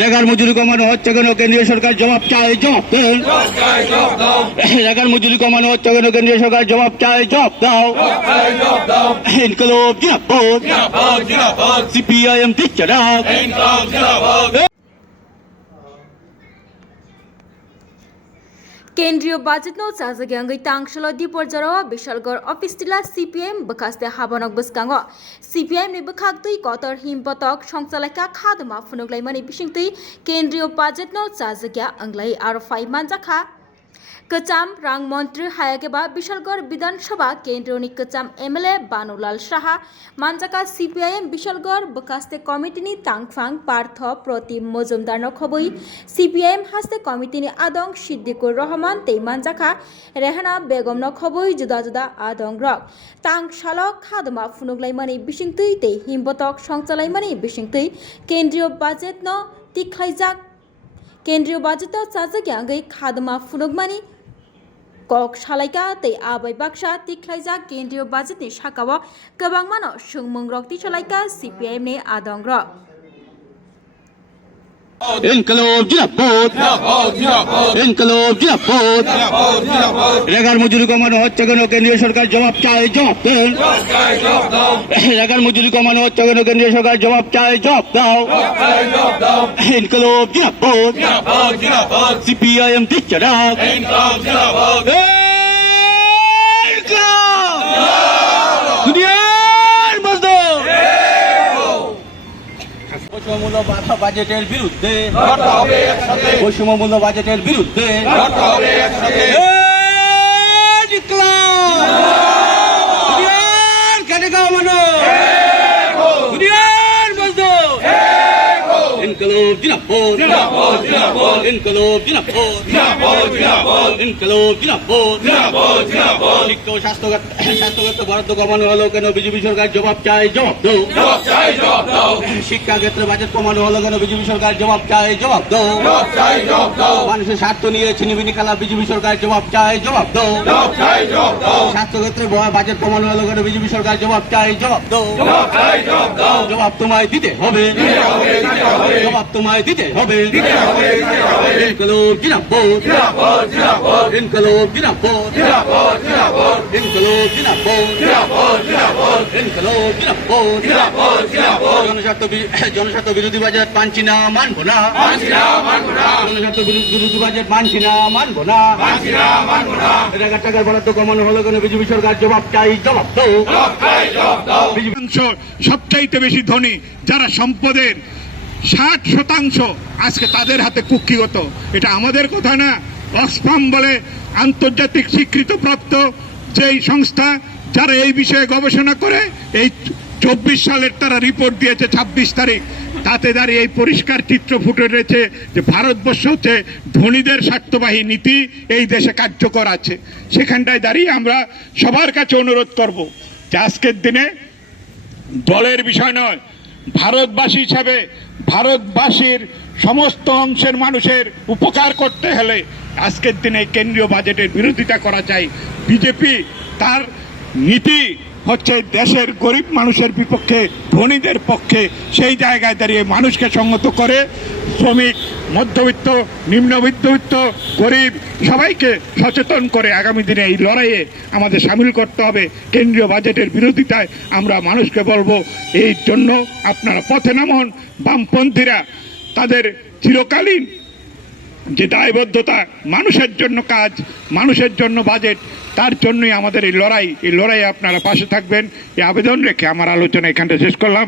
রেগার মজুরি কমানো হচ্ছে কেন? কেন্দ্রীয় সরকার জবাব চায়, জবাব দেন। রেগার মজুরি কমানো হচ্ছে কেন? কেন্দ্রীয় সরকার জবাব চায়, জবাব দাও। ইনকলাব জিন্দাবাদ, সিপিআইএম দিচ্ছে ডাক। केंद्रीय बाजेटनो चाजाग्यांगै तांगशलो दिपरजरो बिशालगढ़ ऑफिस तिला सीपीएम बखास्ते हाबनक बसकांगो सीपीएम नि बखागतै कतर हिमपतक संचालका खादमा फुनुगलाइमानि बिसिंतै केंद्रीय बाजेटनो चाजाग्या अंगलाई आरो फाइ मानजाखा कचाम रांग मंत्री हायाकेबा बिशालगढ़ विधानसभा केंद्रीय कचाम एमएलए बानुलाल साहा मानजाका सीपीआईएम बिशालगढ़ बकास्ते कमिटिनि तांगफांग पार्थ प्रतिम मजुमदार खबै सीपीआईएम हास्ते कमिटिनि आदं सिद्दिकुर रहमान तै मानजाका रेहाना बेगम खबै जुदा जुदा आदं रक तांग शालक खादमा फुनुगलाइमानि बिसिंतै तै हिमबतक संचालाइमानि बिसिंतै केंद्रीय बाजेट न तिख्लाइजाक केंद्रीय बाजेट चाजाग्यांगै खादमा फुनुगमानि कक सालायका तै आबै बाक्सा तिख्लाइजा केंद्रीय बाजेटनि साकाव गोबां मानो सुंमुं रक तिसलायका सीपीआईएम नि आदं रक इनकलाब जिंदाबाद, इनकलाब जिंदाबाद। রেগার মজুরি কমানো হচ্ছে কেন? কেন্দ্রীয় সরকার জবাব চায়, জবাব দেন। রেগার মজুরি কমানো হচ্ছে কেন? কেন্দ্রীয় সরকার জবাব চায়, জবাব দাও। ইনকলাব জিন্দাবাদ, সিপিআইএম দিচ্ছে ডাক। বৈষম্যমূল্য বাজেটের বিরুদ্ধে, বৈষম্যমূল্য বাজেটের বিরুদ্ধে ইনকলাব জিন্দাবাদ, ইনকলাব জিন্দাবাদ, ইনকলাব জিন্দাবাদ। শিক্ষা ও স্বাস্থ্যক্ষেত্রে বরাদ্দ কমানো হলো কেন? বিজেপি সরকার জবাব চায়, জবাব দাও। শিক্ষা ক্ষেত্রে বাজেট কমানো হলো কেন? বিজেপি সরকার জবাব চায়, জবাব দাও। মানুষের স্বার্থ নিয়ে ছিনিমিনি খেলা বিজেপি সরকার জবাব চায়, জবাব দাও। স্বাস্থ্য ক্ষেত্রে বাজেট কমানো হলো কেন? বিজেপি সরকার জবাব চায়, জবাব দাও। জবাব তোমায় দিতে হবে, জবাব তোমায় দিতে হবে। ইনকলাব জিন্দাবাদ, ইনকলাব জিন্দাবাদ, ইনকলাব জিন্দাবাদ। জনস্বার্থ বিরোধী বাজেট মানছি না, মানবো না। জনস্বার্থ বিরোধী বাজেট মানছি না, মানবো না। টাকার বরাদ্দ কমানো হলো কেন? বিজেপি সরকার জবাব চাই, জবাব দাও। সবচাইতে বেশি ধনী যারা সম্পদের 60% আজকে তাদের হাতে কুক্ষিগত। এটা আমাদের কথা না, অক্সফাম বলে আন্তর্জাতিক স্বীকৃতপ্রাপ্ত যেই সংস্থা যারা এই বিষয়ে গবেষণা করে, এই 24 সালের তারা রিপোর্ট দিয়েছে 26 তারিখ। তাতে দাঁড়িয়ে এই পরিষ্কার চিত্র ফুটে রয়েছে যে ভারতবর্ষ হচ্ছে ধনীদের স্বার্থবাহী নীতি এই দেশে কার্যকর আছে। সেখানটায় দাঁড়িয়ে আমরা সবার কাছে অনুরোধ করব যে আজকের দিনে দলের বিষয় নয়, ভারতবাসী হিসাবে ভারতবাসীর সমস্ত অংশের মানুষের উপকার করতে হলে আজকের দিনে কেন্দ্রীয় বাজেটের বিরোধিতা করা চাই। বিজেপি তার নীতি হচ্ছে দেশের গরিব মানুষের বিপক্ষে, ধনীদের পক্ষে। সেই জায়গায় দাঁড়িয়ে মানুষকে সংহত করে শ্রমিক, মধ্যবিত্ত, নিম্নবিত্ত, গরিব সবাইকে সচেতন করে আগামী দিনে এই লড়াইয়ে আমাদের সামিল করতে হবে। কেন্দ্রীয় বাজেটের বিরোধিতায় আমরা মানুষকে বলবো, এই জন্য আপনারা পথে নামুন। বামপন্থীরা তাদের চিরকালীন যে দায়বদ্ধতা, মানুষের জন্য কাজ, মানুষের জন্য বাজেট, তার জন্যই আমাদের এই লড়াইয়ে আপনারা পাশে থাকবেন এই আবেদন রেখে আমার আলোচনা এখানটা শেষ করলাম।